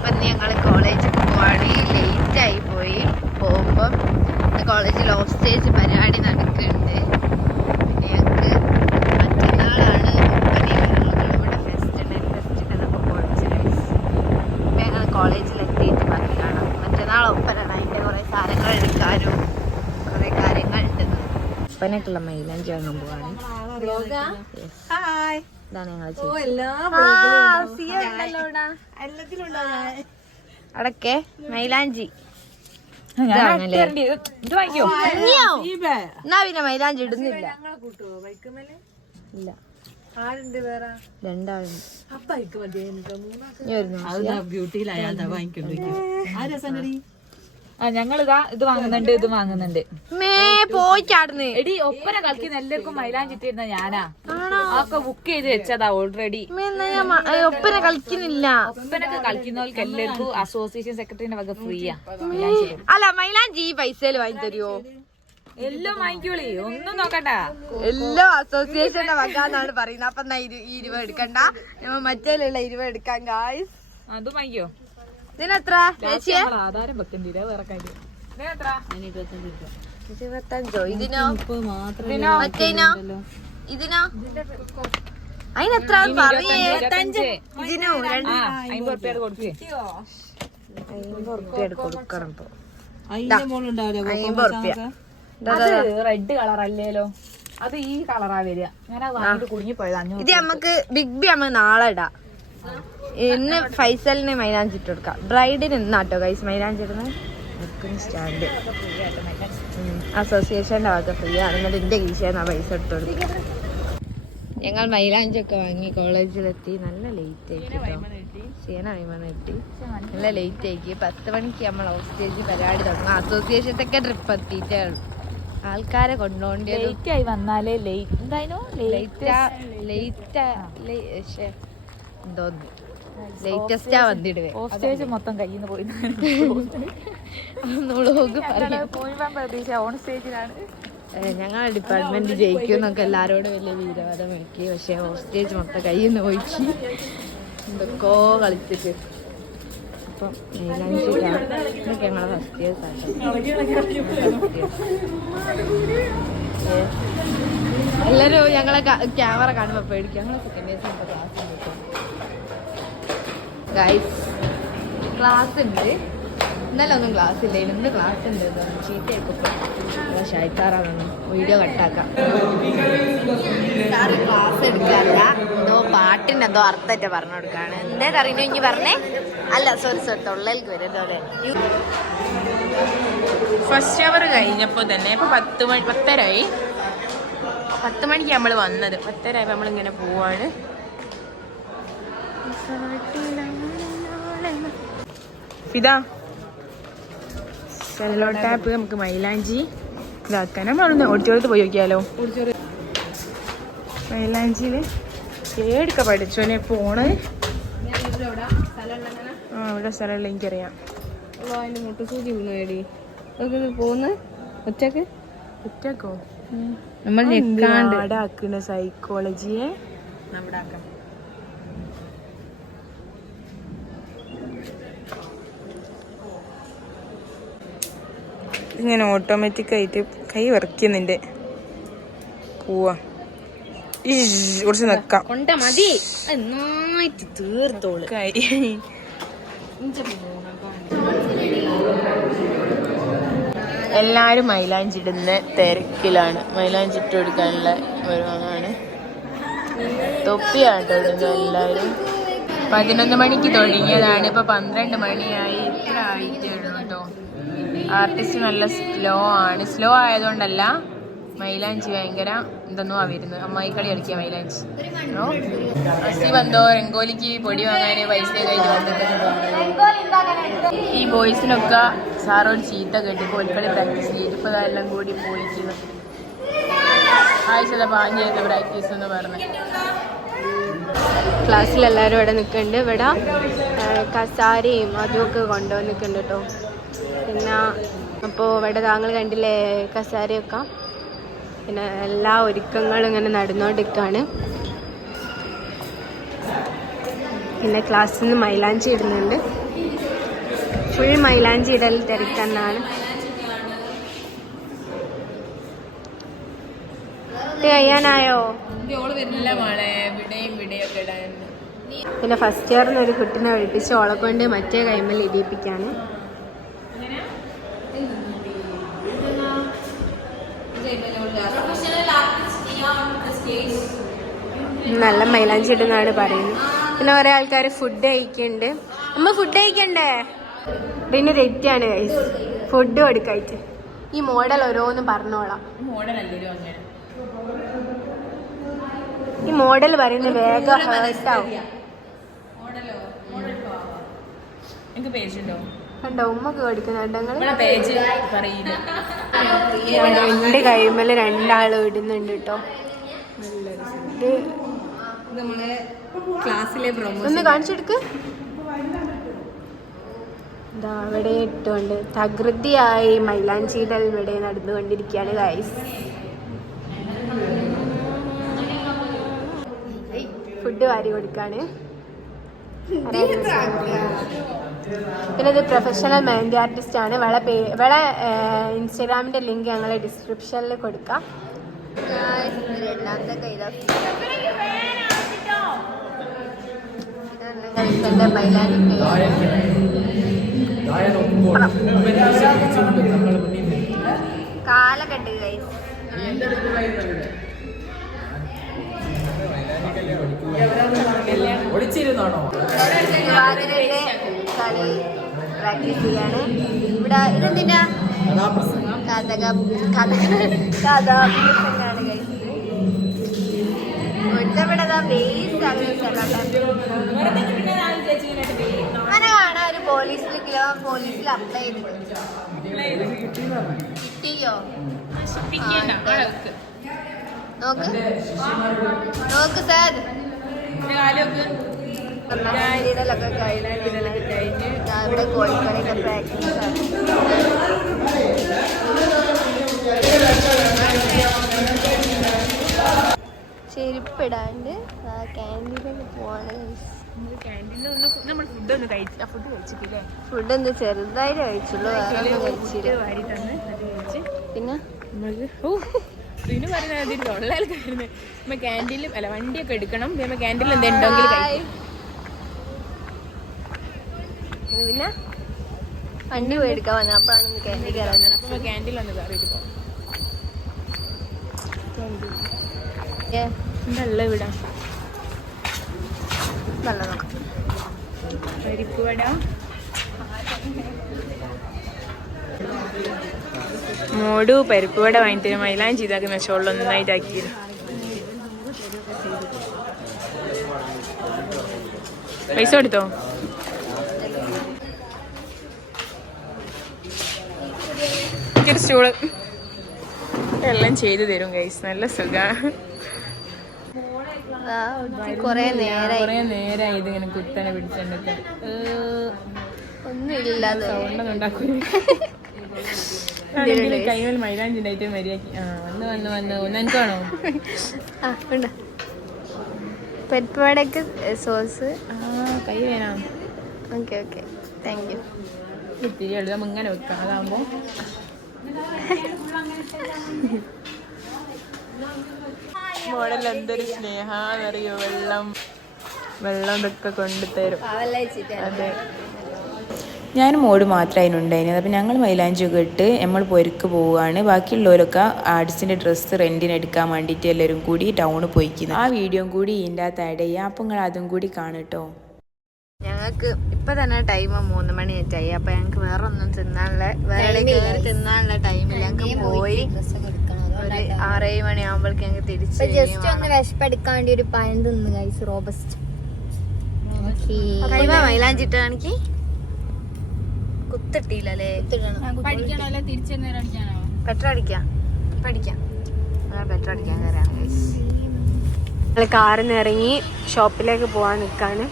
അപ്പം ഞങ്ങൾ കോളേജിൽ പോവാണ്. ലേറ്റായി പോയി. പോകുമ്പം കോളേജിൽ ഓഫ് സ്റ്റേജ് പരിപാടി നടക്കുന്നുണ്ട്. ഞങ്ങൾക്ക് മറ്റന്നാളാണ് ഇവിടെ ഫെസ്റ്റിനൊക്കെ പോയിട്ട് ഇപ്പം ഞങ്ങൾ കോളേജിലെത്തിയിട്ട് ബാക്കി കാണാം. മറ്റന്നാൾ ഒപ്പനാണ്. അതിൻ്റെ കുറേ സാധനങ്ങൾ എടുക്കാനും കുറേ കാര്യങ്ങളുണ്ട്. ഒപ്പനക്കുള്ള മൈലാഞ്ചി വാങ്ങാൻ പോവാണ്. ഇതാണ് ഞങ്ങൾ അടക്കെ മൈലാഞ്ചി. എന്നാ പിന്നെ മൈലാഞ്ചി ഇടുന്നില്ല. ഇല്ല, രണ്ടാളുണ്ട്. ഞങ്ങളിതാ ഇത് വാങ്ങുന്നുണ്ട്, ഇത് വാങ്ങുന്നുണ്ട്. മേ പോയിട്ടാടുന്ന് എടി ഒപ്പന കളിക്കുന്ന എല്ലാവർക്കും മൈലാഞ്ചിട്ടിരുന്ന ഞാനാ. ഒക്കെ ബുക്ക് ചെയ്ത് വെച്ചതാ ഓൾറെഡി. ഒപ്പന കളിക്കുന്നില്ല. ഒപ്പനൊക്കെ കളിക്കുന്നവർക്ക് എല്ലാവർക്കും അസോസിയേഷൻ സെക്രട്ടറിന്റെ വക ഫ്രീയാ. അല്ല മൈലാഞ്ചി ഈ പൈസയിൽ വാങ്ങി തരുമോ? എല്ലാം വാങ്ങിക്കോളി, ഒന്നും നോക്കണ്ട. എല്ലാം അസോസിയേഷന്റെ വകാന്നാണ് പറയുന്നത്. അപ്പൊ എന്നാ 20 എടുക്കണ്ട, മറ്റേലുള്ള 20 എടുക്കാൻ. ഗായ്സ് അതും വാങ്ങിക്കോ. ഇതിനെത്ര ചേച്ചിയെ? ആധാരം വെക്കണ്ടില്ല, വേറെ കാര്യം. ഇതിനെത്ര? 25. ഇതിനോ? മറ്റേനോ? ഇതിനോ? അതിനെത്ര പറയേ? ഇതിനോ 50 റുപ്യ കൊടുക്കേ. 50 റുപ്യ കൊടുക്കണം. ഇപ്പൊ 50 റുപ്യ. അത് റെഡ് കളർ അല്ലേലോ, അത് ഈ കളറാ വരിക. ഞാൻ വാങ്ങിട്ട് കുടുങ്ങി പോയത്. ഇത് നമുക്ക് ബിഗ് ബി നമുക്ക് നാളെ ഇടാം. ഇന്ന് ഫൈസലിന് മൈലാഞ്ചി ഇട്ട് കൊടുക്കാം. ബ്രൈഡിന് ഇന്നാട്ടോ ഗൈസ് മൈലാഞ്ചി ഇടുന്നത്. സ്റ്റാൻഡ് അസോസിയേഷന്റെ ഭാഗത്ത് ഫ്രീ ആണ്. എന്നിട്ട് എന്റെ കീശേന്നാ പൈസ എടുത്ത് കൊടുക്കുക. ഞങ്ങൾ മൈലാഞ്ചൊക്കെ വാങ്ങി കോളേജിലെത്തി. നല്ല ലേറ്റ് ആയി കേട്ടോ. കിട്ടി. നല്ല ലേറ്റ് ആയി. 10 മണിക്ക് നമ്മൾ ഓഫ് സ്റ്റേജ് പരിപാടി തുടങ്ങും. അസോസിയേഷനൊക്കെ ട്രിപ്പ് എത്തിയിട്ടേ ഉള്ളൂ. ആൾക്കാരെ കൊണ്ടുപോകേണ്ടി ലേറ്റ് ആയി വന്നാലേ ലേറ്റസ്റ്റാ വന്നിടുവേ. ഓഫ് സ്റ്റേജ് മൊത്തം കയ്യിൽ നിന്ന് പോയി. പ്രതീക്ഷ ഓൺ സ്റ്റേജിലാണ്. ഞങ്ങളുടെ ഡിപ്പാർട്ട്മെന്റ് ജയിക്കും എന്നൊക്കെ എല്ലാരോടും വലിയ വീരവാദം വെക്കി. പക്ഷെ ഓഫ് സ്റ്റേജ് മൊത്തം കയ്യിൽ നിന്ന് പോയിച്ച് എന്തൊക്കെയോ കളിച്ചിട്ട്. അപ്പം ഇതൊക്കെ ഞങ്ങളെ ഫസ്റ്റ് ഇയേഴ്സ് ആട്ടോ. എല്ലാവരും ഞങ്ങളെ ക്യാമറ കാണുമ്പോൾ പേടിക്കും. ഞങ്ങളെ സെക്കൻഡ് ഇയേഴ്സ് ക്ലാസ് ഉണ്ട് ഗൈസ്. ക്ലാസ് ഉണ്ട്. ഇന്നലെ ഒന്നും ക്ലാസ് ഇല്ല. ഇന്ന് ക്ലാസ് ഉണ്ട്. ചീത്തയൊക്കെ ഷായിത്താറാണ്. വീഡിയോ കട്ടാക്കാം. സാറ് ക്ലാസ് എടുക്കാറില്ല. എന്തോ പാട്ടിൻ്റെ എന്തോ അർത്ഥമായിട്ട് പറഞ്ഞു കൊടുക്കാണ്. എന്താ അറിയുന്നു ഇനി പറഞ്ഞേ? അല്ല സോറി തൊള്ളയിലേക്ക് വരുന്നത്. ഫസ്റ്റ് അവർ കഴിഞ്ഞപ്പോൾ തന്നെ ഇപ്പൊ 10:10 10 മണിക്ക് നമ്മൾ വന്നത്. 10 ആയപ്പോൾ നമ്മളിങ്ങനെ പോവാണ്. ഇതാ സെല്ലോ ടാപ്പ്. നമുക്ക് മൈലാഞ്ചി ഇതാക്കാൻ നമ്മളൊന്ന് ഓടിച്ചോളത്ത് പോയി നോക്കിയാലോ. മൈലാഞ്ചിയില് ഏടുക്ക പഠിച്ചോനെ പോണ്. ഇവിടെ സ്ഥലമുള്ള എനിക്കറിയാം. അതിന്റെ മുട്ടുസൂചി വീണേടി പോന്ന് ഒറ്റക്കോ നമ്മൾ ആടാക്കുന്ന സൈക്കോളജിയെ നമ്മുടെ ആക്കാം. ഇങ്ങനെ ഓട്ടോമാറ്റിക് ആയിട്ട് കൈ വരയ്ക്കുന്നുണ്ട്. പോവാ കുറച്ച് നിക്കാം. മതി തീർത്തോളൂ. എല്ലാരും മൈലാഞ്ചി ഇടുന്ന തിരക്കിലാണ്. മൈലാഞ്ചി ഇട്ട് കൊടുക്കാനുള്ള ഒരുവാണ്. തൊപ്പിയാട്ടോ ഇടുന്നത് എല്ലാവരും. 11 മണിക്ക് തുടങ്ങിയതാണ്. ഇപ്പൊ 12 മണിയായി. ഇത്ര ആയിട്ടേ ഉള്ളൂ കേട്ടോ. ആർട്ടിസ്റ്റ് നല്ല സ്ലോ ആയതുകൊണ്ടല്ല, മൈലാഞ്ചി ഭയങ്കര ഇതൊന്നും വരുന്നത്. അമ്മായി കളി കളിക്കുക മൈലാഞ്ചി. എന്തോ രംഗോലിക്ക് പൊടി വാങ്ങാൻ പൈസ കഴിഞ്ഞ് വന്നിട്ട് ഈ ബോയ്സിനൊക്കെ സാറോട് ചീത്ത കേട്ടി കോൽക്കളി പ്രാക്ടീസ് ചെയ്ത്. ഇപ്പൊ അതെല്ലാം കൂടി പോയിട്ട് ആഴ്ച പാഞ്ഞേക്ക് പ്രാക്ടീസ് എന്ന് പറഞ്ഞു. ക്ലാസ്സിലെല്ലാവരും ഇവിടെ നിൽക്കുന്നുണ്ട്. ഇവിടെ കസാരയും അതുമൊക്കെ കൊണ്ടുവന്നിട്ടുണ്ട് കേട്ടോ. പിന്നെ അപ്പോൾ ഇവിടെ താങ്കൾ കണ്ടില്ലേ കസാരയൊക്കെ. പിന്നെ എല്ലാ ഒരുക്കങ്ങളും ഇങ്ങനെ നടന്നുകൊണ്ടിരിക്കുകയാണ്. പിന്നെ ക്ലാസ്സിൽ നിന്ന് മൈലാഞ്ചി ഇടുന്നുണ്ട്. ഫുൾ മൈലാഞ്ചി ഇടൽ തിരക്കെന്നാണ്. കഴിയാനായോ? പിന്നെ ഫസ്റ്റ് ഇയറിന് ഒരു കുട്ടിനെ ഒഴിപ്പിച്ച് ഓളെ കൊണ്ട് മറ്റേ കൈമൽ ഇടിയിപ്പിക്കാണ്. നല്ല മൈലാഞ്ചി ഇടുന്നാണ് പറയുന്നത്. പിന്നെ കുറെ ആൾക്കാർ ഫുഡ് കഴിക്കുന്നുണ്ട്. അമ്മ ഫുഡ് കഴിക്കണ്ടേ? പിന്നെ തെറ്റാണ് ഗൈസ് ഫുഡ് കൊടുക്കായിട്ട്. ഈ മോഡൽ ഓരോന്നും പറഞ്ഞോളാം. ഈ മോഡൽ പറയുന്നത് വേഗം ഹേർട്ടാവും. കണ്ടോ ഉമ്മക്ക് കൊടുക്കുന്നുണ്ട്. രണ്ട് കഴിയുമ്പോൾ രണ്ടാളും ഇടുന്നുണ്ട് കേട്ടോ. ഒന്ന് കാണിച്ചെടുക്ക്. ഇതാ ഇവിടെ ഇട്ടുകൊണ്ട് തകൃതിയായി മൈലാഞ്ചിടൽ ഇവിടെ നടന്നുകൊണ്ടിരിക്കുകയാണ് ഗൈസ്. ഫുഡ് വാരി കൊടുക്കാണ്. പിന്നെ ഇത് പ്രൊഫഷണൽ മെഹന്തി ആർട്ടിസ്റ്റ് ആണ്. ഇവളെ ഇൻസ്റ്റാഗ്രാമിന്റെ ലിങ്ക് ഞങ്ങൾ ഡിസ്ക്രിപ്ഷനിൽ കൊടുക്കാം. കാലക്കെട്ട് ഗൈസ്. കളി പ്രാക്ടീസ് ചെയ്യാണ് ഇവിടെ. ഇതെന്തിനാ? കഥാപ്രസംഗാണ് ഗൈസ്. അങ്ങനെ കാണാൻ ഒരു പോലീസിൽ അപ്ലൈ ചെയ്തിട്ട് കിട്ടിയോ? നോക്ക് സാർ. ഇടലൊക്കെ കഴിഞ്ഞ് ഇവിടെ കോഴിക്കറിയൊക്കെ പ്രാക്ടീസ് ആണ്. ചെരുപ്പിടാണ്ട് ക്യാൻറ്റീനിലൊക്കെ പോവാണ്. ഫുഡ് ഒന്ന് ചെറുതായിട്ട് കഴിച്ചുള്ളൂ, വേറെ ഒന്നും കഴിച്ചില്ല. പിന്നെ ക്യാൻറ്റീനിൽ അല്ല വണ്ടിയൊക്കെ എടുക്കണം. ക്യാൻറ്റീനിൽ എന്തെങ്കിലും പിന്നെ വണ്ടി പോയെടുക്കാൻ വന്നത്. അപ്പോഴാണ് ക്യാൻറ്റീൻ കയറാൻ. അപ്പൊ ക്യാൻറ്റീനിൽ ഒന്ന് കയറിയിട്ട് പോകാം. എന്തല്ല ഇവിടെ നല്ല നോക്കാം. പരിപ്പുവട, മോഡു പരിപ്പുവട വാങ്ങിത്തരും. മൈലാഞ്ചി ഇതാക്കുന്ന ഷോളിൽ ഒന്നായിട്ടാക്കി. പൈസ കൊടുത്തോ? എനിക്കൊരു സ്റ്റൂള് എല്ലാം ചെയ്തു തരും ഗൈസ്. നല്ല സുഖമാണ്. കൊറേ നേരായി ഇതിങ്ങനെ കുത്തനെ പിടിച്ചിട്ട് ഒന്നുമില്ല. സൗണ്ടൊന്നും ഉണ്ടാക്കൂല. കൈമേൽ മൈലാഞ്ചി ഉണ്ടായിട്ട് മര്യാദ. വന്ന് ഒന്നെനിക്കാണോ? പരിപ്പുവടക്ക് സോസ് കൈ വേണം. Okay okay thank you. ഇത്തിരി എഴുതാം ഇങ്ങനെ വെക്കാം. അതാകുമ്പോ മോഡൽ എന്തൊരു സ്നേഹാന്നറിയോ. വെള്ളം ഇതൊക്കെ കൊണ്ടുതരും. അതെ, ഞാൻ മോഡ് മാത്രമായിരുന്നു ഉണ്ടായിരുന്നത്. അപ്പം ഞങ്ങൾ മൈലാഞ്ചിയൊക്കെ ഇട്ട് നമ്മൾ പൊരുക്ക് പോവുകയാണ്. ബാക്കിയുള്ളവരൊക്കെ ആർട്ടിസ്റ്റിൻ്റെ ഡ്രസ്സ് റെൻറ്റിന് എടുക്കാൻ വേണ്ടിയിട്ട് എല്ലാവരും കൂടി ടൗണിൽ പോയിക്കുന്നു. ആ വീഡിയോ കൂടി ഇതിൻ്റെ അകത്ത് ആഡ് ചെയ്യാം. അപ്പം നിങ്ങൾ അതും കൂടി കാണട്ടോ. ഞങ്ങൾക്ക് ഇപ്പം തന്നെ ടൈം 3 മണിയായി. അപ്പം ഞങ്ങൾക്ക് വേറെ ഒന്നും തിന്നാനുള്ള ടൈമില്ല. ഞങ്ങൾക്ക് പോയി ഒരു 6-7 മണിയാകുമ്പോഴേക്ക് ഞങ്ങൾക്ക് തിരിച്ച് വിശപ്പെടുക്കാണ്ടി ഒരു പഴം തിന്ന് കഴിച്ചു. റോബസ്റ്റ് മൈലാഞ്ചിട്ട് കാണിക്ക്. കുത്തിട്ടില്ലേ? പെട്രോൾ അടിക്കാം കയറാണ്. ഞങ്ങൾ കാറിൽ നിന്ന് ഇറങ്ങി ഷോപ്പിലേക്ക് പോകാൻ നിൽക്കാണ്.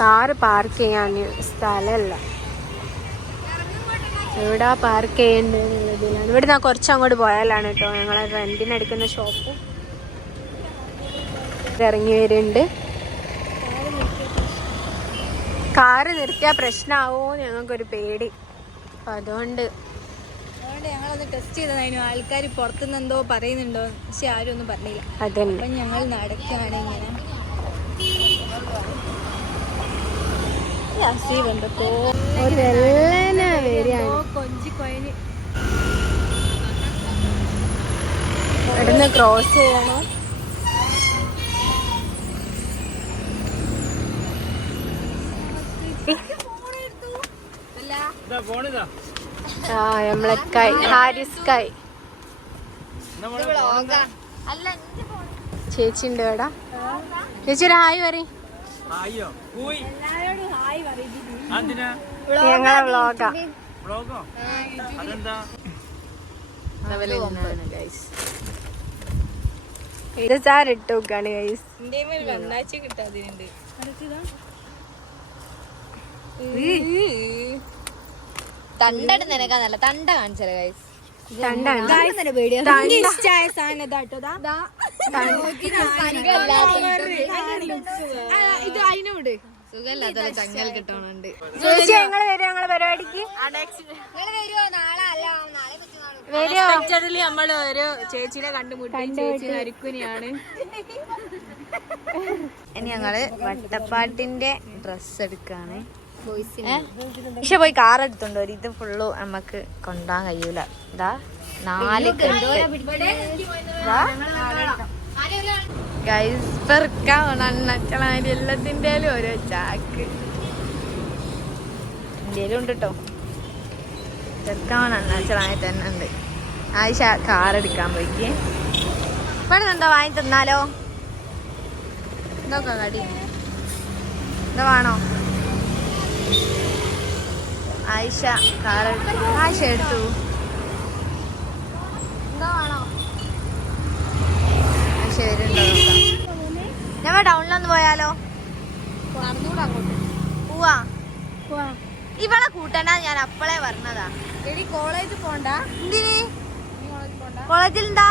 കാറ് പാർക്ക് ചെയ്യാൻ സ്ഥലമല്ല. എവിടാ പാർക്ക് ചെയ്യേണ്ടതെന്നുള്ളതിലാണ്. ഇവിടെ നിന്ന് കുറച്ച് അങ്ങോട്ട് പോയാലാണ് കേട്ടോ ഞങ്ങളെ റെന്റിനെടുക്കുന്ന ഷോപ്പ്. ഇറങ്ങി വരുന്നുണ്ട്. കാറ് നിർത്തിയാ പ്രശ്നമാവോ ഞങ്ങൾക്കൊരു പേടി. അപ്പൊ അതുകൊണ്ട് ഞങ്ങളൊന്ന് ടെസ്റ്റ് ചെയ്തതിനു ആൾക്കാർ പുറത്തുനിന്ന് എന്തോ പറയുന്നുണ്ടോ, പക്ഷെ ആരും ഒന്നും പറഞ്ഞില്ല. അതന്നെ അപ്പൊ ഞങ്ങൾ നടക്കുകയാണ് ഇങ്ങനെ. കൊഞ്ചിക്കൊയന് ഇവിടുന്ന് ക്രോസ് ചെയ്യണം. നമ്മളെ കൈ ഹാരിസ് കൈ ചേച്ചി ഉണ്ട് ഇവിടെ. ചേച്ചി ഒരു ഹായ് പറ. ഞങ്ങളെ വ്ളോഗാ. ഇത് സാറിട്ട് നോക്കാണ് ഗൈസ്. കിട്ടാതിരുണ്ട്. തണ്ടട് നിനക്കാന്നല്ല, തണ്ട കാണിച്ചല്ലേ ഗൈസ്. ഇത് അതിനോട് സുഖല്ലാത്ത ചങ്ങൽ കിട്ടണുണ്ട്. ചേച്ചി ഞങ്ങള് വരും ഞങ്ങളെ പരിപാടിക്ക്. നമ്മള് ഒരു ചേച്ചിനെ കണ്ടുമുട്ടി. ചേച്ചി നരിക്കുനിയാണ്. ഇനി ഞങ്ങള് വട്ടപ്പാട്ടിന്റെ ഡ്രസ് എടുക്കാണ്. പക്ഷെ പോയി കാർ എടുത്തോണ്ട് വരും. ഇത് ഫുള്ള് നമ്മക്ക് കൊണ്ടാൻ കഴിയൂല. ഇതാ 4 ഗൈസ് പെറുക്കാൻ അണ്ണച്ചളാരി എല്ലാത്തിന്റെ ഓരോ ചാക്ക് ഇന്ത്യയിലും ഉണ്ട് കേട്ടോ. ചെറുക്കാൻ അണ്ണച്ചളായി തന്നെ ഉണ്ട്. ആയിഷ കാർ എടുക്കാൻ പോയിക്ക്. ഇവിടെ എന്താ വാങ്ങി തന്നാലോ? എന്തൊക്കെ കടി എന്താ വേണോ? ആയിഷ കാർ ആയിഷ എടുത്തു. എന്താ വേണോ? ആയിഷ വരുന്നുണ്ടോ നോക്കാം. ഞമ്മ ടൗണിലൊന്ന് പോയാലോ? പോവാ. ഇവളെ കൂട്ടണ്ട, ഞാൻ അപ്പളേ പറഞ്ഞതാ. എടി കോളേജിൽ പോണ്ട. എന്തിന്? കോളേജിൽ എന്താ?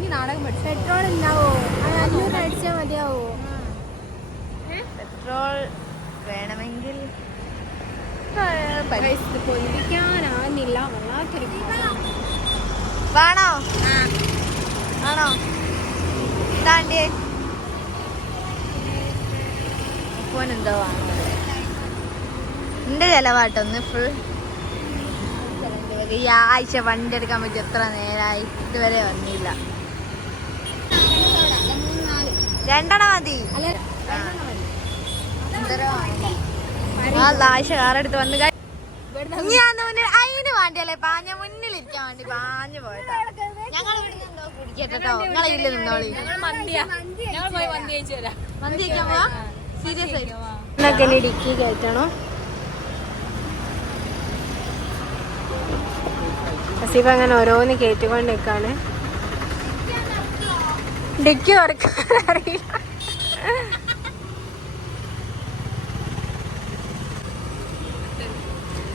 നീ നാടകം പഠിച്ചു. പെട്രോൾ ഉണ്ടാവോ? 500 അടിച്ചാൽ മതിയാവോ? പെട്രോൾ വേണമെങ്കിൽ പൊലിക്കാനാകുന്നില്ല. വേണോ? ആണോ? ഇതാണ്ടേ എന്തോ വാങ്ങുന്നത്. എന്റെ ചെലവാട്ടൊന്ന് ഫുൾ. ഈ ആഴ്ച വണ്ടി എടുക്കാൻ പറ്റി എത്ര നേരമായി, ഇതുവരെ വന്നില്ല. 2 മതി. ആഴ്ച കാറെടുത്ത് വന്ന് അതിന് വേണ്ടിയല്ലേ പാഞ്ഞ മുന്നിലിരിക്കാൻ വേണ്ടി പാഞ്ഞു പോയതാ. ഞങ്ങൾ ഇവിടുന്ന് എന്തോ കുടിക്കട്ടോ. നിങ്ങളെ ഇല്ല നിന്നോളി. മന്തി കഴിക്കാൻ പോവാ. സീരിയസ് ആയി എന്നൊക്കെ ഡിക്കി കയറ്റണോ? ഹസീബ് അങ്ങനെ ഓരോന്ന് കയറ്റിക്കൊണ്ട് നിൽക്കാണ്. ഡിക്കി തുറക്കാൻ അറിയില്ല.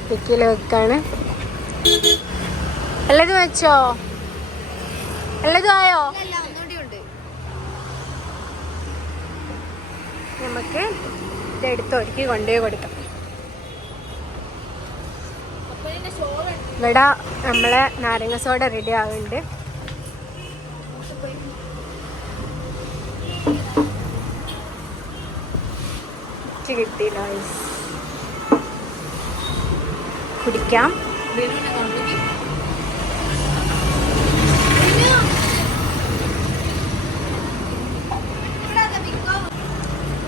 ഡിക്കിയിൽ വെക്കാണ്. എല്ലാതും വെച്ചോ? എല്ലാതും ആയോ? നമുക്ക് ഇതെടുത്ത് ഒരുക്കി കൊണ്ടുപോയി കൊടുക്കാം. ഇവിടെ നമ്മളെ നാരങ്ങ സോഡ റെഡി ആവുന്നുണ്ട്. കിട്ടിയില്ല, കുടിക്കാം.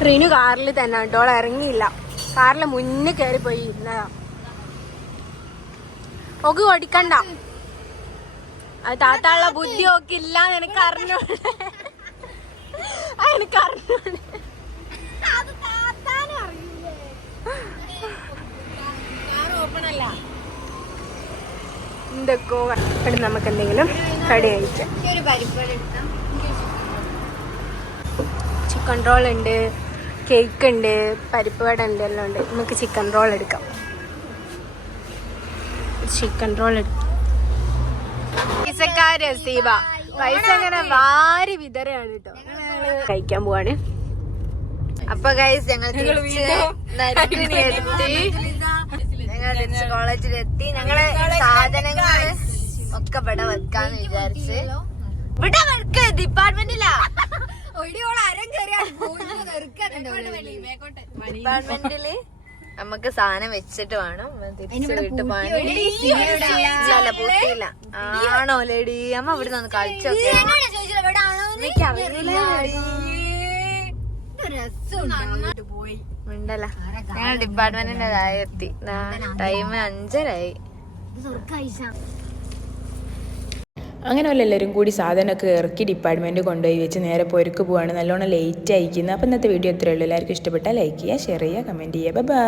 റീനു കാറിൽ തന്നെ കേട്ടോ, ഇറങ്ങിയില്ല. കാറിൽ മുന്നേ കയറി പോയി ഇരുന്നതാ. ഒക്കെ ഓടിക്കണ്ട, അത് താത്താനുള്ള ബുദ്ധി ഒക്കെ ഇല്ല. എനിക്ക് അറിഞ്ഞോണ്ട് എന്തൊക്കെ ഇവിടെ നമുക്ക് എന്തെങ്കിലും കടി കഴിക്കാം. ചിക്കൻ റോൾ ഉണ്ട്, കേക്ക് ഉണ്ട്, പരിപ്പ് വട ഉണ്ട്, എല്ലാം ഉണ്ട്. നമുക്ക് ചിക്കൻ റോൾ എടുക്കാം. ചിക്കൻ റോൾ എടുക്കാം. പൈസ അങ്ങനെ വാരി വിതരയാണ് കേട്ടോ. കഴിക്കാൻ പോവാണ്. അപ്പൊ ഗൈസ് ഞങ്ങൾ കോളേജിലെത്തി. ഞങ്ങള് സാധനങ്ങള് ഒക്കെ ഇവിടെ വെക്കാന്ന് വിചാരിച്ച്. ഇവിടെ വെക്ക് ഡിപ്പാർട്ട്മെന്റിലാ. ഡിപ്പാർട്ട്മെന്റില് നമുക്ക് സാധനം വെച്ചിട്ട് വേണം തിരിച്ച് വീട്ടിൽ പോകാൻ. പൂട്ടിയില്ല. ആണോ ലേഡി? അമ്മ ഇവിടെ നിന്ന് കളിച്ചൊക്കെ മിണ്ടല്ല. ഞങ്ങൾ ഡിപ്പാർട്ട്മെന്റിന്റെ എത്തി. ടൈം 5:30. അങ്ങനെ എല്ലാവരും കൂടി സാധനമൊക്കെ ഇറക്കി ഡിപ്പാർട്ട്മെൻറ്റ് കൊണ്ടുപോയി വെച്ച് നേരെ പൊരുക്ക് പോവാണ്. നല്ലോണം ലേറ്റ് അയക്കുന്നത്. അപ്പോൾ ഇന്നത്തെ വീഡിയോ ഇത്രയേ ഉള്ളൂ. എല്ലാവർക്കും ഇഷ്ടപ്പെട്ടാൽ ലൈക്ക് ചെയ്യുക, ഷെയർ ചെയ്യുക, കമൻറ്റ് ചെയ്യുക. ബൈ.